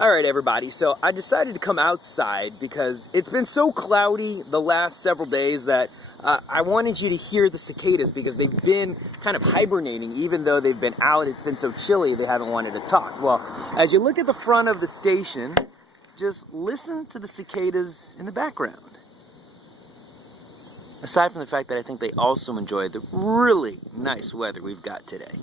Alright everybody, so I decided to come outside because it's been so cloudy the last several days that I wanted you to hear the cicadas because they've been kind of hibernating. Even though they've been out, it's been so chilly they haven't wanted to talk. Well, as you look at the front of the station, just listen to the cicadas in the background. Aside from the fact that I think they also enjoy the really nice weather we've got today.